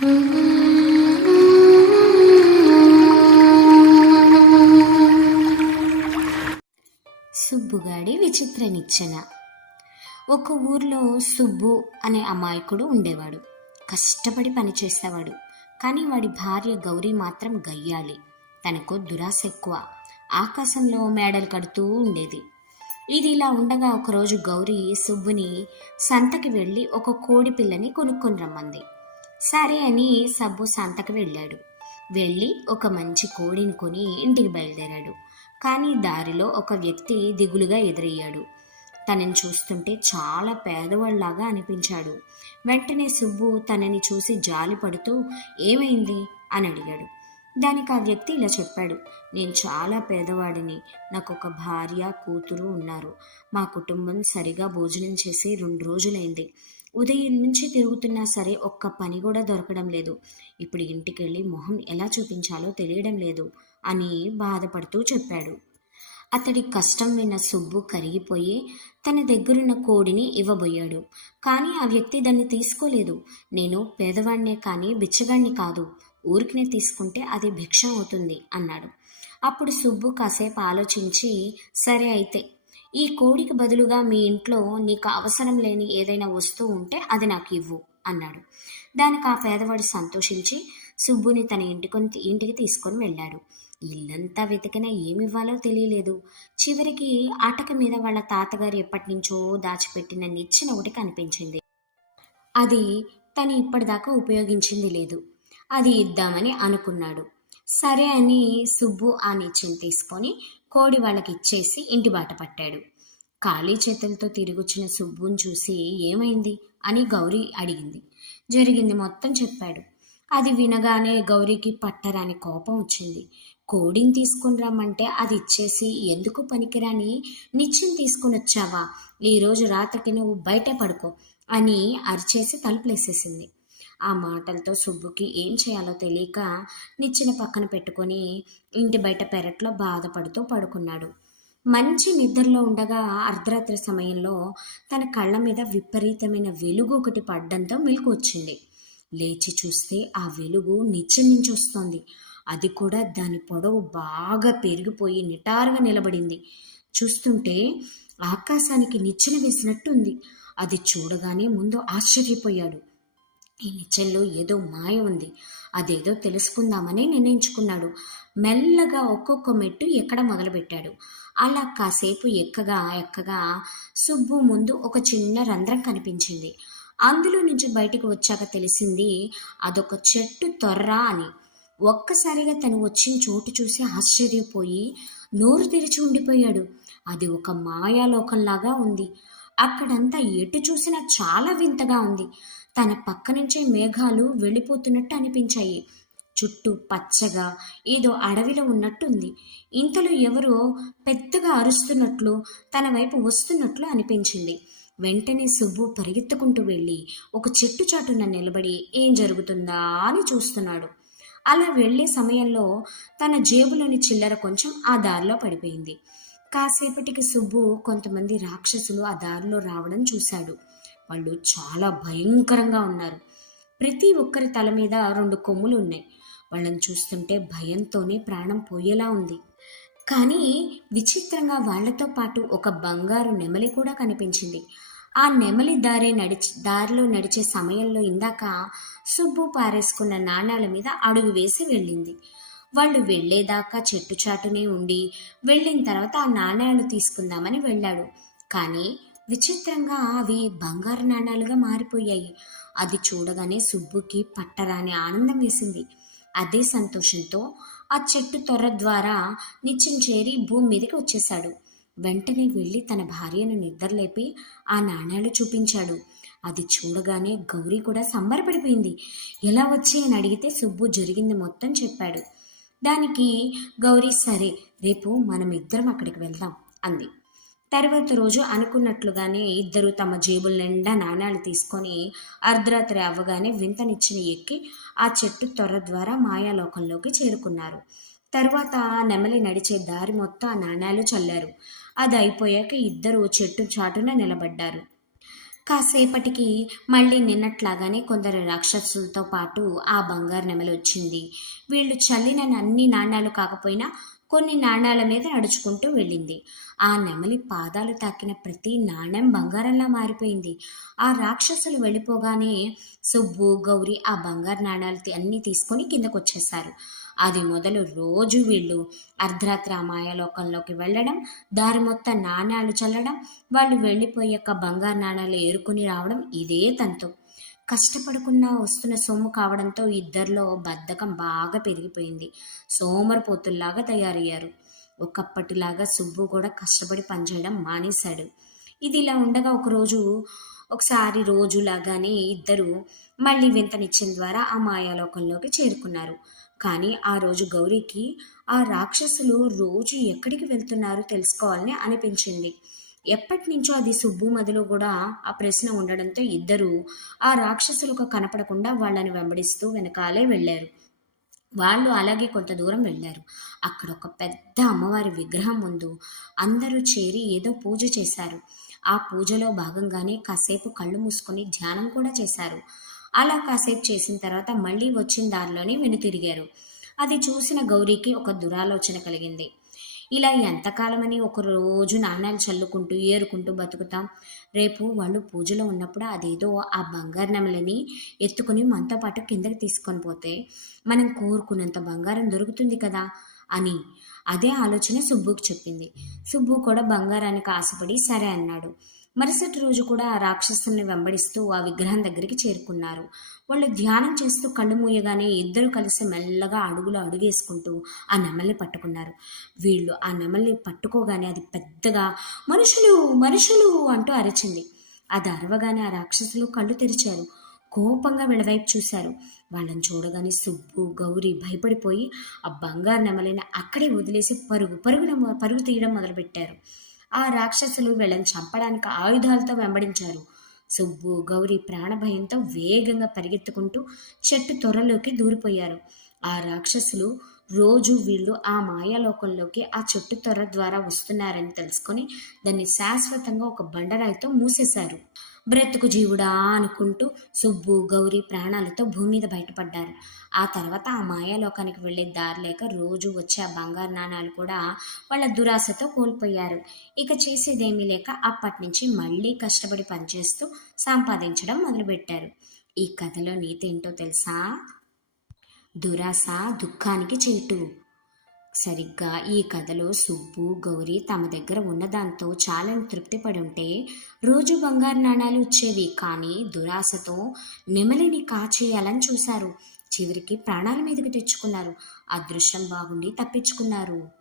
సుబ్బుగాడి విచిత్ర నిచ్చెన. ఒక ఊర్లో సుబ్బు అనే అమాయకుడు ఉండేవాడు. కష్టపడి పనిచేసేవాడు కానీ వాడి భార్య గౌరీ మాత్రం గయ్యాలి. తనకు దురాశ ఎక్కువ. ఆకాశంలో మేడలు కడుతూ ఉండేది. ఇది ఇలా ఉండగా ఒకరోజు గౌరీ సుబ్బుని సంతకి వెళ్ళి ఒక కోడి పిల్లని కొనుక్కొని రమ్మంది. సరే అని సబ్బు సంతకు వెళ్ళాడు. వెళ్ళి ఒక మంచి కోడిని కొని ఇంటికి బయలుదేరాడు. కానీ దారిలో ఒక వ్యక్తి దిగులుగా ఎదురయ్యాడు. తనని చూస్తుంటే చాలా పేదవాళ్ళలాగా అనిపించాడు. వెంటనే సుబ్బు తనని చూసి జాలి పడుతూ ఏమైంది? అని అడిగాడు. దానికి ఆ వ్యక్తి ఇలా చెప్పాడు. నేను చాలా పేదవాడిని. నాకు ఒక భార్య కూతురు ఉన్నారు. మా కుటుంబం సరిగా భోజనం చేసి రెండు రోజులైంది. ఉదయం నుంచి తిరుగుతున్నా సరే ఒక్క పని కూడా దొరకడం లేదు. ఇప్పుడు ఇంటికి వెళ్ళి మొహం ఎలా చూపించాలో తెలియడం లేదు అని బాధపడుతూ చెప్పాడు. అతడి కష్టం విన్న సుబ్బు కరిగిపోయి తన దగ్గరున్న కోడిని ఇవ్వబోయాడు. కానీ ఆ వ్యక్తి దాన్ని తీసుకోలేదు. నేను పేదవాడినే కానీ బిచ్చగాడిని కాదు. ఊరికినే తీసుకుంటే అది భిక్ష అవుతుంది అన్నాడు. అప్పుడు సుబ్బు కాసేపు ఆలోచించి సరే అయితే ఈ కోడికి బదులుగా మీ ఇంట్లో నీకు అవసరం లేని ఏదైనా వస్తువు ఉంటే అది నాకు ఇవ్వు అన్నాడు. దానికి ఆ పేదవాడు సంతోషించి సుబ్బుని తన ఇంటికొని ఇంటికి తీసుకొని వెళ్ళాడు. ఇల్లంతా వెతికినా ఏమివ్వాలో తెలియలేదు. చివరికి ఆటక మీద వాళ్ళ తాతగారు ఎప్పటి నుంచో దాచిపెట్టిన నిచ్చెన ఒకటి కనిపించింది. అది తను ఇప్పటిదాకా ఉపయోగించింది లేదు. అది ఇద్దామని అనుకున్నాడు. సరే అని సుబ్బు ఆ నిచ్చెన తీసుకొని కోడి వాళ్ళకి ఇచ్చేసి ఇంటి బాట పట్టాడు. ఖాళీ చేతులతో తిరిగొచ్చిన సుబ్బుని చూసి ఏమైంది? అని గౌరీ అడిగింది. జరిగింది మొత్తం చెప్పాడు. అది వినగానే గౌరీకి పట్టరాని కోపం వచ్చింది. కోడిని తీసుకుని రమ్మంటే అది ఇచ్చేసి ఎందుకు పనికిరాని? నిత్యం తీసుకుని వచ్చావా? ఈరోజు రాత్రికి నువ్వు బయట పడుకో అని అరిచేసి తలుపులేసేసింది. ఆ మాటలతో సుబ్బుకి ఏం చేయాలో తెలియక నిచ్చెన పక్కన పెట్టుకొని ఇంటి బయట పెరట్లో బాధపడుతూ పడుకున్నాడు. మంచి నిద్రలో ఉండగా అర్ధరాత్రి సమయంలో తన కళ్ళ మీద విపరీతమైన వెలుగు ఒకటి పడ్డంతో మెలకు వచ్చింది. లేచి చూస్తే ఆ వెలుగు నిచ్చెన నుంచి వస్తోంది. అది కూడా దాని పొడవు బాగా పెరిగిపోయి నిటారుగా నిలబడింది. చూస్తుంటే ఆకాశానికి నిచ్చెన వేసినట్టుంది. అది చూడగానే ముందు ఆశ్చర్యపోయాడు. ఈ నిచ్చెల్లో ఏదో మాయ ఉంది. అదేదో తెలుసుకుందామని నిర్ణయించుకున్నాడు. మెల్లగా ఒక్కొక్క మెట్టు ఎక్కడ మొదలుపెట్టాడు? అలా కాసేపు ఎక్కగా ఎక్కగా సుబ్బు ముందు ఒక చిన్న రంధ్రం కనిపించింది. అందులో నుంచి బయటికి వచ్చాక తెలిసింది అదొక చెట్టు తొర్ర అని. ఒక్కసారిగా తను వచ్చిన చోటు చూసి ఆశ్చర్యపోయి నోరు తెరిచి ఉండిపోయాడు. అది ఒక మాయాలోకంలాగా ఉంది. అక్కడంతా ఎటు చూసినా చాలా వింతగా ఉంది. తన పక్క నుంచే మేఘాలు వెళ్ళిపోతున్నట్టు అనిపించాయి. చుట్టూ పచ్చగా ఏదో అడవిలో ఉన్నట్టుంది. ఇంతలో ఎవరో పెద్దగా అరుస్తున్నట్లు తన వైపు వస్తున్నట్లు అనిపించింది. వెంటనే సుబ్బు పరిగెత్తుకుంటూ వెళ్ళి ఒక చెట్టు చాటున నిలబడి ఏం జరుగుతుందా అని చూస్తున్నాడు. అలా వెళ్ళే సమయంలో తన జేబులోని చిల్లర కొంచెం ఆ దారిలో పడిపోయింది. కాసేపటికి సుబ్బు కొంతమంది రాక్షసులు ఆ దారిలో రావడం చూశాడు. వాళ్ళు చాలా భయంకరంగా ఉన్నారు. ప్రతి ఒక్కరి తల మీద రెండు కొమ్ములు ఉన్నాయి. వాళ్ళని చూస్తుంటే భయంతోనే ప్రాణం పోయేలా ఉంది. కానీ విచిత్రంగా వాళ్ళతో పాటు ఒక బంగారు నెమలి కూడా కనిపించింది. ఆ నెమలి దారి నడిచి దారిలో నడిచే సమయంలో ఇందాక సుబ్బు పారేసుకున్న నాణాల మీద అడుగు వేసి వెళ్ళింది. వాళ్ళు వెళ్ళేదాకా చెట్టు చాటునే ఉండి వెళ్ళిన తర్వాత ఆ నాణ్యాలు తీసుకుందామని వెళ్ళాడు. కానీ విచిత్రంగా అవి బంగారు నాణాలుగా మారిపోయాయి. అది చూడగానే సుబ్బుకి పట్టరాని ఆనందం వేసింది. అదే సంతోషంతో ఆ చెట్టు తొర్ర ద్వారా నిత్యం చేరి భూమి మీదకి వచ్చేశాడు. వెంటనే వెళ్ళి తన భార్యను నిద్రలేపి ఆ నాణ్యాలు చూపించాడు. అది చూడగానే గౌరీ కూడా సంబరపడిపోయింది. ఎలా వచ్చి అని అడిగితే సుబ్బు జరిగింది మొత్తం చెప్పాడు. దానికి గౌరీ సరే రేపు మనం ఇద్దరం అక్కడికి వెళ్దాం అంది. తర్వాత రోజు అనుకున్నట్లుగానే ఇద్దరు తమ జేబుల నిండా నాణాలు తీసుకొని అర్ధరాత్రి అవ్వగానే వింతనిచ్చిన ఎక్కి ఆ చెట్టు త్వర ద్వారా మాయాలోకంలోకి చేరుకున్నారు. తర్వాత నెమలి నడిచే దారి మొత్తం ఆ నాణాలు చల్లారు. అది అయిపోయాక ఇద్దరు చెట్టు చాటున నిలబడ్డారు. కాసేపటికి మళ్ళీ నిన్నట్లాగానే కొందరు రాక్షసులతో పాటు ఆ బంగారు నెమలి వచ్చింది. వీళ్ళు చల్లిన అన్ని నాణ్యాలు కాకపోయినా కొన్ని నాణ్యాల మీద నడుచుకుంటూ వెళ్ళింది. ఆ నెమలి పాదాలు తాకిన ప్రతి నాణ్యం బంగారంలా మారిపోయింది. ఆ రాక్షసులు వెళ్ళిపోగానే సుబ్బు గౌరి ఆ బంగారు నాణ్యాలు అన్నీ తీసుకొని కిందకు వచ్చేసారు అది మొదలు రోజు వీళ్ళు అర్ధరాత్రి ఆ మాయాలోకంలోకి వెళ్ళడం దారి మొత్తం నాణ్యాలు చల్లడం వాళ్ళు వెళ్ళిపోయాక బంగారు నాణ్యాలు ఏరుకుని రావడం ఇదే తంతు. కష్టపడకుండా వస్తున్న సొమ్ము కావడంతో ఇద్దరిలో బద్ధకం బాగా పెరిగిపోయింది. సోమరిపోతుల్లాగా తయారయ్యారు. ఒకప్పటిలాగా సుబ్బు కూడా కష్టపడి పనిచేయడం మానేశాడు. ఇది ఇలా ఉండగా ఒకరోజు ఒకసారి రోజులాగానే ఇద్దరు మళ్ళీ వింతనిచ్చిన ద్వారా ఆ మాయాలోకంలోకి చేరుకున్నారు. కానీ ఆ రోజు గౌరీకి ఆ రాక్షసులు రోజు ఎక్కడికి వెళ్తున్నారో తెలుసుకోవాలని అనిపించింది. ఎప్పటి నుంచో అది సుబ్బు మదిలో కూడా ఆ ప్రశ్న ఉండడంతో ఇద్దరు ఆ రాక్షసులకు కనపడకుండా వాళ్ళని వెంబడిస్తూ వెనకాలే వెళ్ళారు. వాళ్ళు అలాగే కొంత దూరం వెళ్ళారు. అక్కడ ఒక పెద్ద అమ్మవారి విగ్రహం ముందు అందరూ చేరి ఏదో పూజ చేశారు. ఆ పూజలో భాగంగానే కాసేపు కళ్ళు మూసుకొని ధ్యానం కూడా చేశారు. అలా కాసేపు చేసిన తర్వాత మళ్ళీ వచ్చిన దారిలోనే వెనుతిరిగారు అది చూసిన గౌరీకి ఒక దురాలోచన కలిగింది. ఇలా ఎంతకాలమని ఒక రోజు నాణ్యాలు చల్లుకుంటూ ఏరుకుంటూ బతుకుతాం. రేపు వాళ్ళు పూజలో ఉన్నప్పుడు అదేదో ఆ బంగారు నెమలని ఎత్తుకుని మనతో పాటు కిందకి తీసుకొని పోతే మనం కోరుకున్నంత బంగారం దొరుకుతుంది కదా అని. అదే ఆలోచన సుబ్బుకి చెప్పింది. సుబ్బు కూడా బంగారానికి ఆశపడి సరే అన్నాడు. మరుసటి రోజు కూడా ఆ రాక్షసుల్ని వెంబడిస్తూ ఆ విగ్రహం దగ్గరికి చేరుకున్నారు. వాళ్ళు ధ్యానం చేస్తూ కళ్ళు మూయగానే ఇద్దరు కలిసి మెల్లగా అడుగులు అడుగేసుకుంటూ ఆ నెమల్ని పట్టుకున్నారు. వీళ్ళు ఆ నెమల్ని పట్టుకోగానే అది పెద్దగా మనుషులు మనుషులు అంటూ అరిచింది. అది అరవగానే ఆ రాక్షసులు కళ్ళు తెరిచారు. కోపంగా వీళ్ళ చూశారు. వాళ్ళని చూడగానే సుబ్బు గౌరీ భయపడిపోయి ఆ బంగారు నెమలిని అక్కడే వదిలేసి పరుగు పరుగున పరుగు తీయడం మొదలుపెట్టారు. ఆ రాక్షసులు వీళ్ళని చంపడానికి ఆయుధాలతో వెంబడించారు. సుబ్బు గౌరీ ప్రాణభయంతో వేగంగా పరిగెత్తుకుంటూ చెట్టు త్వరలోకి దూరిపోయారు. ఆ రాక్షసులు రోజు వీళ్ళు ఆ మాయాలోకంలోకి ఆ చెట్టు త్వర ద్వారా వస్తున్నారని తెలుసుకొని దాన్ని శాశ్వతంగా ఒక బండరాయితో మూసేశారు. బ్రతుకు జీవుడా అనుకుంటూ సుబ్బు గౌరీ ప్రాణాలతో భూమి మీద బయటపడ్డారు. ఆ తర్వాత ఆ మాయాలోకానికి వెళ్ళే దారి లేక రోజు వచ్చే ఆ బంగారు నాణాలు కూడా వాళ్ళ దురాశతో కోల్పోయారు. ఇక చేసేదేమీ లేక అప్పటి నుంచి మళ్ళీ కష్టపడి పనిచేస్తూ సంపాదించడం మొదలుపెట్టారు. ఈ కథలో నీతి ఏంటో తెలుసా? దురాశ దుఃఖానికి చేటు. సరిగ్గా ఈ కథలో సుబ్బు గౌరీ తమ దగ్గర ఉన్నదాంతో చాలని తృప్తి ఉంటే రోజు బంగారు నాణాలు ఇచ్చేవి. కానీ దురాశతో నెమలిని కాచేయాలని చూశారు. చివరికి ప్రాణాల మీదకి తెచ్చుకున్నారు. అదృష్టం బాగుండి తప్పించుకున్నారు.